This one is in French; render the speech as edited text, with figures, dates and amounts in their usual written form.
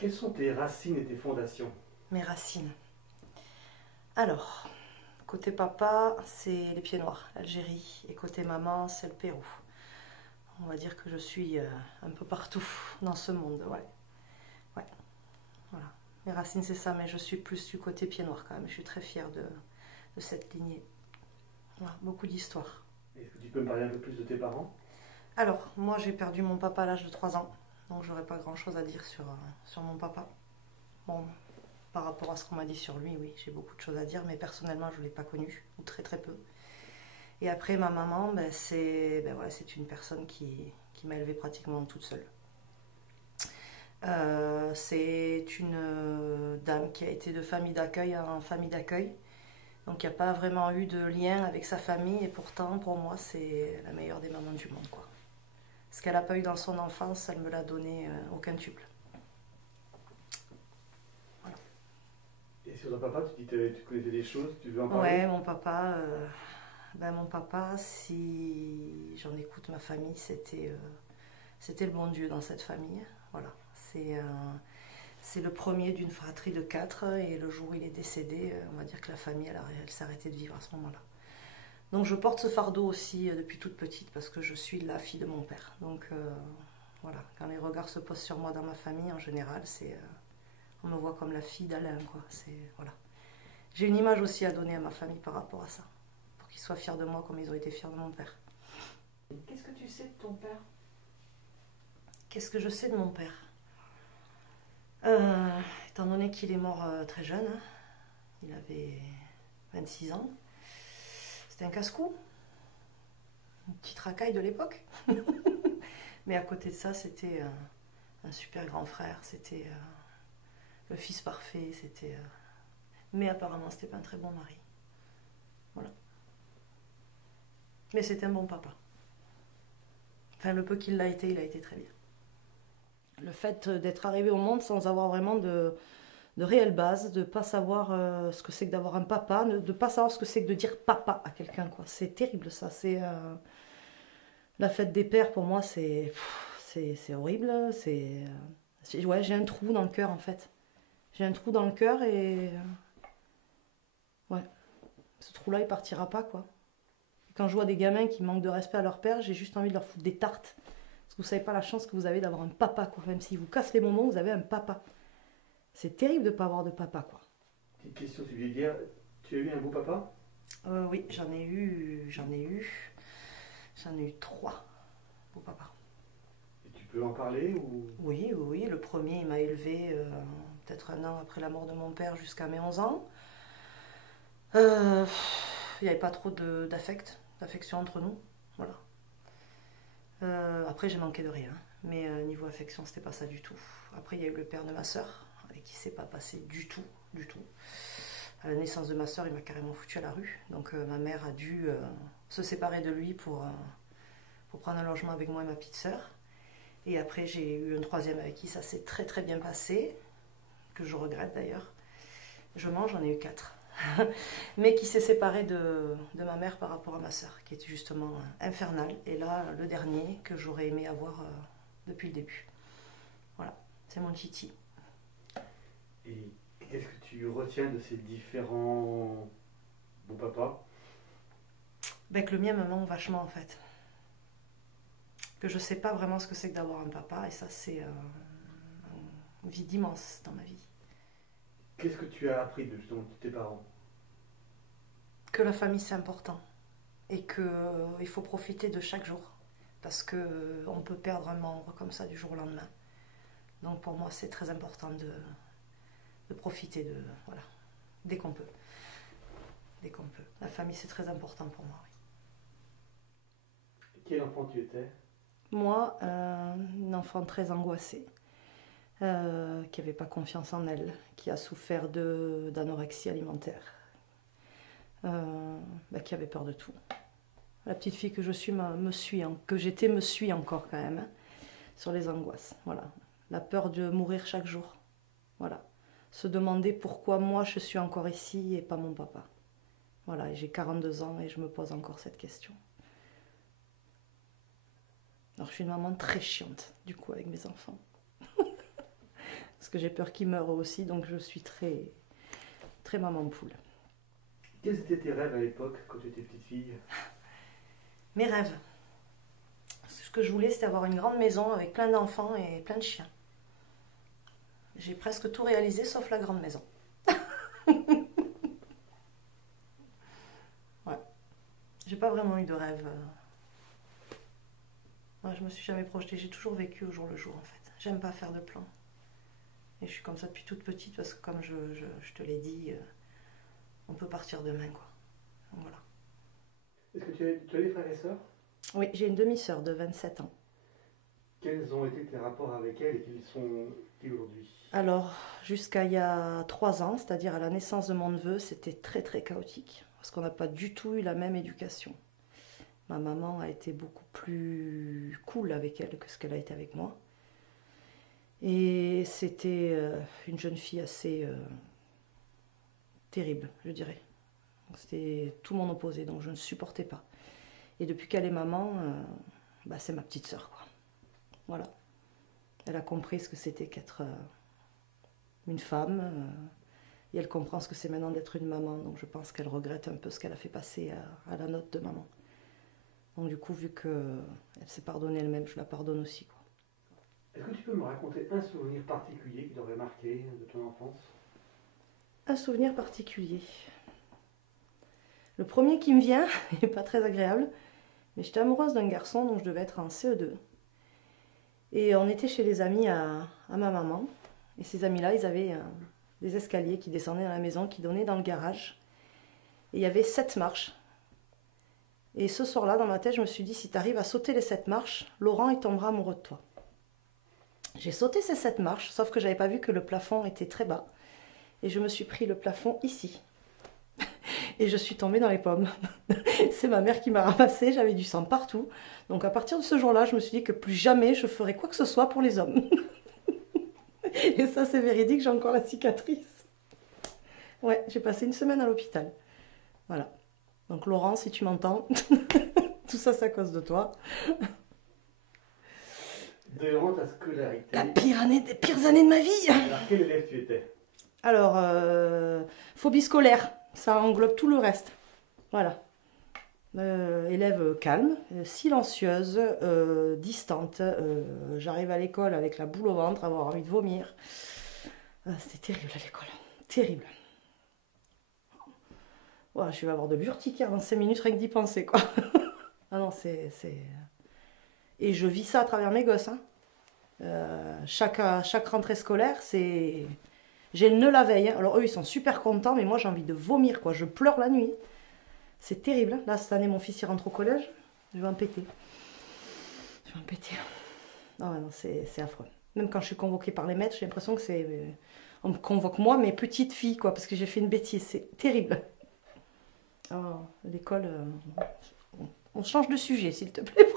Quelles sont tes racines et tes fondations? Mes racines. Alors, côté papa, c'est les Pieds Noirs, l'Algérie. Et côté maman, c'est le Pérou. On va dire que je suis un peu partout dans ce monde, ouais. Ouais, voilà. Mes racines, c'est ça, mais je suis plus du côté Pieds Noirs quand même. Je suis très fière de cette lignée. Voilà, beaucoup d'histoires. Est-ce que tu peux me parler un peu plus de tes parents? Alors, moi, j'ai perdu mon papa à l'âge de 3 ans. Donc, j'aurais pas grand-chose à dire sur mon papa. Bon, par rapport à ce qu'on m'a dit sur lui, oui, j'ai beaucoup de choses à dire, mais personnellement, je ne l'ai pas connu, ou très très peu. Et après, ma maman, c'est une personne qui m'a élevée pratiquement toute seule. C'est une dame qui a été de famille d'accueil en famille d'accueil. Donc il n'y a pas vraiment eu de lien avec sa famille et pourtant pour moi c'est la meilleure des mamans du monde, quoi. Ce qu'elle n'a pas eu dans son enfance, elle me l'a donné au quintuple. Voilà. Et sur ton papa, tu dis que tu connaissais des choses, tu veux en parler? Ouais, mon papa, si j'en écoute ma famille, c'était le bon Dieu dans cette famille. Voilà, c'est le premier d'une fratrie de 4 et le jour où il est décédé, on va dire que la famille, elle s'est arrêtée de vivre à ce moment-là. Donc je porte ce fardeau aussi depuis toute petite parce que je suis la fille de mon père. Donc voilà, quand les regards se posent sur moi dans ma famille, en général, on me voit comme la fille d'Alain, quoi. Voilà. J'ai une image aussi à donner à ma famille par rapport à ça, pour qu'ils soient fiers de moi comme ils ont été fiers de mon père. Qu'est-ce que tu sais de ton père? Qu'est-ce que je sais de mon père? Étant donné qu'il est mort très jeune, hein, il avait 26 ans, c'était un casse-cou, une petite racaille de l'époque. Mais à côté de ça, c'était un super grand frère, c'était le fils parfait, mais apparemment, c'était pas un très bon mari. Voilà. Mais c'était un bon papa. Enfin, le peu qu'il l'a été, il a été très bien. Le fait d'être arrivé au monde sans avoir vraiment de réelle base, de ne pas savoir ce que c'est que d'avoir un papa, de ne pas savoir ce que c'est que de dire papa à quelqu'un, quoi. C'est terrible, ça. La fête des pères, pour moi, c'est horrible. Ouais, j'ai un trou dans le cœur, en fait. J'ai un trou dans le cœur et... ouais, ce trou-là, il partira pas, quoi. Quand je vois des gamins qui manquent de respect à leur père, j'ai juste envie de leur foutre des tartes. Parce que vous savez pas la chance que vous avez d'avoir un papa, quoi. Même s'il vous casse les moments, vous avez un papa. C'est terrible de ne pas avoir de papa, quoi. Petite question subsidiaire, tu as eu un beau papa? Oui, j'en ai eu 3 beaux papas. Et tu peux en parler ou... Oui, le premier, il m'a élevé peut-être un an après la mort de mon père jusqu'à mes 11 ans. Il n'y avait pas trop d'affection entre nous, voilà. Après, j'ai manqué de rien, mais niveau affection, c'était pas ça du tout. Après, il y a eu le père de ma soeur, avec qui c'est pas passé du tout, du tout. À la naissance de ma soeur, il m'a carrément foutu à la rue, donc ma mère a dû se séparer de lui pour prendre un logement avec moi et ma petite soeur. Et après, j'ai eu un troisième avec qui ça s'est très très bien passé, que je regrette d'ailleurs. J'en ai eu 4. Mais qui s'est séparé de ma mère par rapport à ma soeur, qui était justement infernale. Et là, le dernier que j'aurais aimé avoir depuis le début. Voilà, c'est mon titi. Et qu'est-ce que tu retiens de ces différents beaux papas? Que le mien me manque vachement en fait. Que je sais pas vraiment ce que c'est que d'avoir un papa, et ça c'est un vide immense dans ma vie. Qu'est-ce que tu as appris justement de tes parents? Que la famille c'est important et qu'il faut profiter de chaque jour parce qu'on peut perdre un membre comme ça du jour au lendemain. Donc pour moi c'est très important de profiter voilà, dès qu'on peut. Dès qu'on peut. La famille c'est très important pour moi, oui. Quel enfant tu étais? Moi, une enfant très angoissée, qui n'avait pas confiance en elle, qui a souffert d'anorexie alimentaire. Qui avait peur de tout. La petite fille que je suis que j'étais me suit encore quand même, hein, sur les angoisses. Voilà, la peur de mourir chaque jour. Voilà, se demander pourquoi moi je suis encore ici et pas mon papa. Voilà, et j'ai 42 ans et je me pose encore cette question. Alors je suis une maman très chiante du coup avec mes enfants. Parce que j'ai peur qu'ils meurent aussi, donc je suis très, très maman poule. Quels étaient tes rêves à l'époque, quand tu étais petite fille? Mes rêves. Ce que je voulais, c'était avoir une grande maison avec plein d'enfants et plein de chiens. J'ai presque tout réalisé, sauf la grande maison. Ouais. J'ai pas vraiment eu de rêve. Moi, je me suis jamais projetée, j'ai toujours vécu au jour le jour, en fait. J'aime pas faire de plans. Et je suis comme ça depuis toute petite, parce que comme je te l'ai dit, on peut partir demain, quoi. Donc, voilà. Est-ce que tu as des frères et sœurs? Oui, j'ai une demi-sœur de 27 ans. Quels ont été tes rapports avec elle et quels sont-ils aujourd'hui? Alors, jusqu'à il y a 3 ans, c'est-à-dire à la naissance de mon neveu, c'était très très chaotique, parce qu'on n'a pas du tout eu la même éducation. Ma maman a été beaucoup plus cool avec elle que ce qu'elle a été avec moi. Et c'était une jeune fille assez terrible, je dirais. C'était tout mon opposé, donc je ne supportais pas. Et depuis qu'elle est maman, c'est ma petite sœur, quoi. Voilà. Elle a compris ce que c'était qu'être une femme, et elle comprend ce que c'est maintenant d'être une maman, donc je pense qu'elle regrette un peu ce qu'elle a fait passer à la note de maman. Donc du coup, vu qu'elle s'est pardonnée elle-même, je la pardonne aussi, quoi. Est-ce que tu peux me raconter un souvenir particulier qui t'aurait marqué de ton enfance? Un souvenir particulier. Le premier qui me vient, n'est pas très agréable, mais j'étais amoureuse d'un garçon, donc je devais être en CE2. Et on était chez les amis à ma maman. Et ces amis-là, ils avaient des escaliers qui descendaient dans la maison, qui donnaient dans le garage. Et il y avait 7 marches. Et ce soir-là, dans ma tête, je me suis dit, si tu arrives à sauter les 7 marches, Laurent, il tombera amoureux de toi. J'ai sauté ces 7 marches, sauf que je n'avais pas vu que le plafond était très bas. Et je me suis pris le plafond ici. Et je suis tombée dans les pommes. C'est ma mère qui m'a ramassée, j'avais du sang partout. Donc à partir de ce jour-là, je me suis dit que plus jamais je ferais quoi que ce soit pour les hommes. Et ça, c'est véridique, j'ai encore la cicatrice. Ouais, j'ai passé une semaine à l'hôpital. Voilà. Donc Laurent, si tu m'entends, tout ça, c'est à cause de toi. Durant ta scolarité, La pire année des pires années de ma vie. alors quel élève tu étais? Alors, phobie scolaire, ça englobe tout le reste. Voilà. Élève calme, silencieuse, distante. J'arrive à l'école avec la boule au ventre, avoir envie de vomir. C'était terrible à l'école. Terrible. Ouais, je vais avoir de l'urticaire dans 5 minutes rien que d'y penser, quoi. Ah non, c'est... Et je vis ça à travers mes gosses. Hein. Chaque rentrée scolaire, c'est... J'ai le nœud la veille. Hein. Alors eux, ils sont super contents, mais moi, j'ai envie de vomir, quoi. Je pleure la nuit. C'est terrible. Hein. Là, cette année, mon fils, il rentre au collège. Je vais en péter. Je vais en péter. Ah ouais, non, c'est affreux. Même quand je suis convoquée par les maîtres, j'ai l'impression que c'est... On me convoque moi, mes petites filles, quoi, parce que j'ai fait une bêtise. C'est terrible. Oh, l'école... On change de sujet, s'il te plaît.